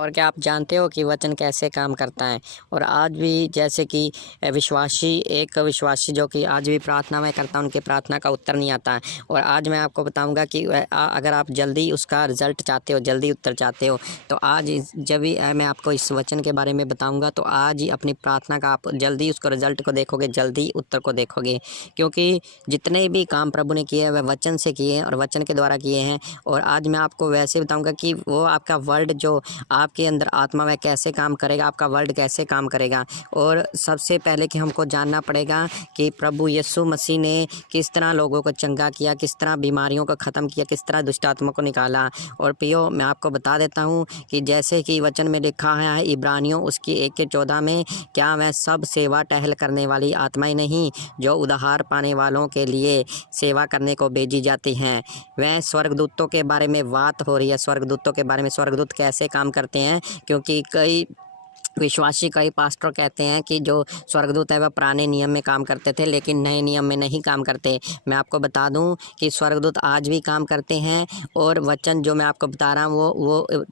और क्या आप जानते हो कि वचन कैसे काम करता है। और आज भी जैसे कि एक विश्वासी जो कि आज भी प्रार्थना में करता है, उनके प्रार्थना का उत्तर नहीं आता है। और आज मैं आपको बताऊंगा कि अगर आप जल्दी उसका रिज़ल्ट चाहते हो, जल्दी उत्तर चाहते हो, तो आज जब भी मैं आपको इस वचन के बारे में बताऊंगा, तो आज ही अपनी प्रार्थना का आप जल्दी उसको रिज़ल्ट को देखोगे, जल्दी उत्तर को देखोगे। क्योंकि जितने भी काम प्रभु ने किए हैं वह वचन से किए हैं और वचन के द्वारा किए हैं। और आज मैं आपको वैसे बताऊँगा कि वो आपका वर्ड जो आपके अंदर आत्मा में कैसे काम करेगा, आपका वर्ड कैसे काम करेगा। और सबसे पहले कि हमको जानना पड़ेगा कि प्रभु यीशु मसीह ने किस तरह लोगों को चंगा किया, किस तरह बीमारियों को ख़त्म किया, किस तरह दुष्ट आत्मा को निकाला। और प्रियो, मैं आपको बता देता हूँ कि जैसे कि वचन में लिखा है इब्रानियों उसकी 1:14 में, क्या वह सब सेवा टहल करने वाली आत्माएं नहीं जो उद्धार पाने वालों के लिए सेवा करने को भेजी जाती हैं। वह स्वर्गदूतों के बारे में बात हो रही है, स्वर्गदूतों के बारे में, स्वर्गदूत कैसे काम करते हैं। क्योंकि कई पास्टर कहते हैं कि जो स्वर्गदूत है वह पुराने नियम में काम करते थे लेकिन नए नियम में नहीं काम करते। मैं आपको बता दूं कि स्वर्गदूत आज भी काम करते हैं। और वचन जो मैं आपको बता रहा हूँ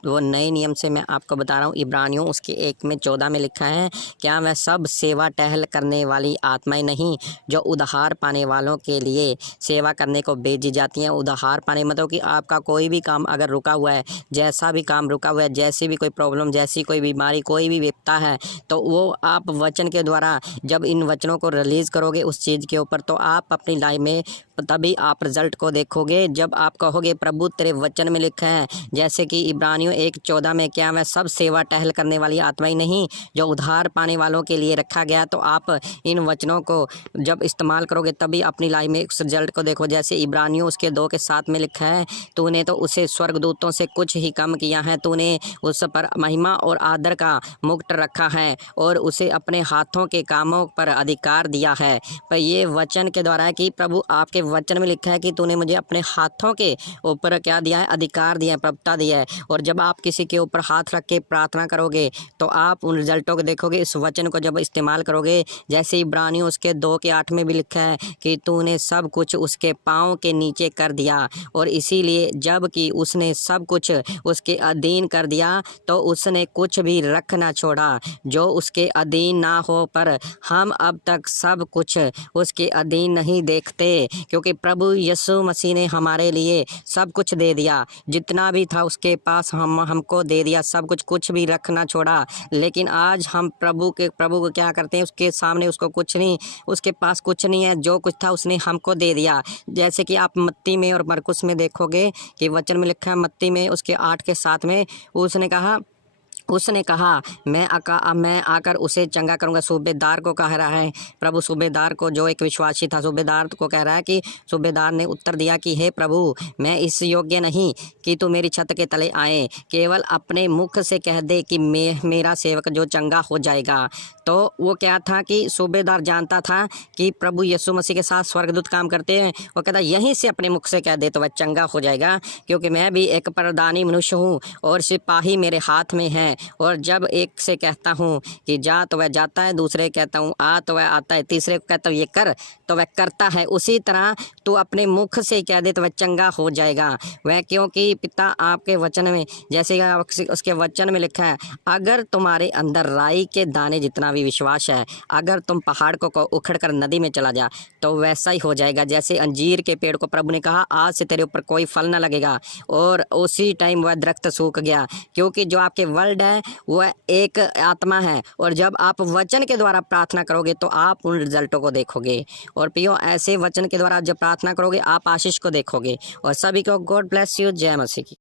वो नए नियम से मैं आपको बता रहा हूँ। इब्रानियों उसकी 1:14 में लिखा है, क्या वह सब सेवा टहल करने वाली आत्माएं नहीं जो उद्धार पाने वालों के लिए सेवा करने को भेजी जाती हैं। उद्धार पाने मतलब कि आपका कोई भी काम अगर रुका हुआ है, जैसा भी काम रुका हुआ है, जैसी भी कोई प्रॉब्लम, जैसी कोई बीमारी, कोई भी विपता है, तो वो आप वचन के द्वारा जब इन वचनों को रिलीज़ करोगे उस चीज़ के ऊपर, तो आप अपनी लाइफ में तभी आप रिजल्ट को देखोगे। जब आप कहोगे प्रभु तेरे वचन में लिखा है, जैसे कि इब्रानियों 1:14 में, क्या मैं सब सेवा टहल करने वाली आत्माएं नहीं जो उद्धार पाने वालों के लिए रखा गया। तो आप इन वचनों को जब इस्तेमाल करोगे तभी अपनी लाइफ में उस रिजल्ट को देखो। जैसे इब्रानियों उसके 2:7 में लिखा है, तूने तो उसे स्वर्गदूतों से कुछ ही कम किया है, तूने उस पर महिमा और आदर का मुकुट रखा है और उसे अपने हाथों के कामों पर अधिकार दिया है। पर ये वचन के द्वारा है कि प्रभु आपके वचन में लिखा है कि तूने मुझे अपने हाथों के ऊपर क्या दिया है, अधिकार दिया है, प्रभुता दिया है। और जब आप किसी के ऊपर हाथ रख के प्रार्थना करोगे तो आप उन रिजल्टों को देखोगे। इस वचन को जब इस्तेमाल करोगे, जैसे इब्रानियों उसके 2:8 में भी लिखा है कि तूने सब कुछ उसके पाँव के नीचे कर दिया। और इसीलिए जब कि उसने सब कुछ उसके अधीन कर दिया तो उसने कुछ भी रख ना छोड़ा जो उसके अधीन ना हो। पर हम अब तक सब कुछ उसके अधीन नहीं देखते, क्योंकि प्रभु यीशु मसीह ने हमारे लिए सब कुछ दे दिया। जितना भी था उसके पास हमको दे दिया, सब कुछ, कुछ भी रख ना छोड़ा। लेकिन आज हम प्रभु को क्या करते हैं, उसके सामने उसको कुछ नहीं, उसके पास कुछ नहीं है। जो कुछ था उसने हमको दे दिया। जैसे कि आप मत्ती में और मरकुस में देखोगे कि वचन में लिखा है, मत्ती में उसके 8:7 में उसने कहा मैं आकर उसे चंगा करूंगा। सूबेदार को कह रहा है, प्रभु सूबेदार को, जो एक विश्वासी था, सूबेदार को कह रहा है कि सूबेदार ने उत्तर दिया कि हे प्रभु, मैं इस योग्य नहीं कि तू मेरी छत के तले आए, केवल अपने मुख से कह दे कि मेरा सेवक जो चंगा हो जाएगा। तो वो क्या था कि सूबेदार जानता था कि प्रभु यीशु मसीह के साथ स्वर्गदूत काम करते हैं। वो कहता यहीं से अपने मुख से कह दे तो वह चंगा हो जाएगा, क्योंकि मैं भी एक परदानी मनुष्य हूँ और सिपाही मेरे हाथ में है। और जब एक से कहता हूँ कि जा तो वह जाता है, दूसरे कहता हूँ आ तो वह आता है, तीसरे को कहता हूँ ये कर तो वह करता है। उसी तरह तू अपने मुख से कह दे तो वह चंगा हो जाएगा। वह क्योंकि पिता आपके वचन में, जैसे उसके वचन में लिखा है, अगर तुम्हारे अंदर राई के दाने जितना भी विश्वास है, अगर तुम पहाड़ को उखड़ कर नदी में चला जा तो वैसा ही हो जाएगा। जैसे अंजीर के पेड़ को प्रभु ने कहा आज से तेरे ऊपर कोई फल न लगेगा, और उसी टाइम वह दरख्त सूख गया। क्योंकि जो आपके वर्ड है वह एक आत्मा है, और जब आप वचन के द्वारा प्रार्थना करोगे तो आप उन रिजल्टों को देखोगे। और प्रियो, ऐसे वचन के द्वारा जब प्रार्थना करोगे आप आशीष को देखोगे। और सभी को गॉड ब्लेस यू। जय मसीह की।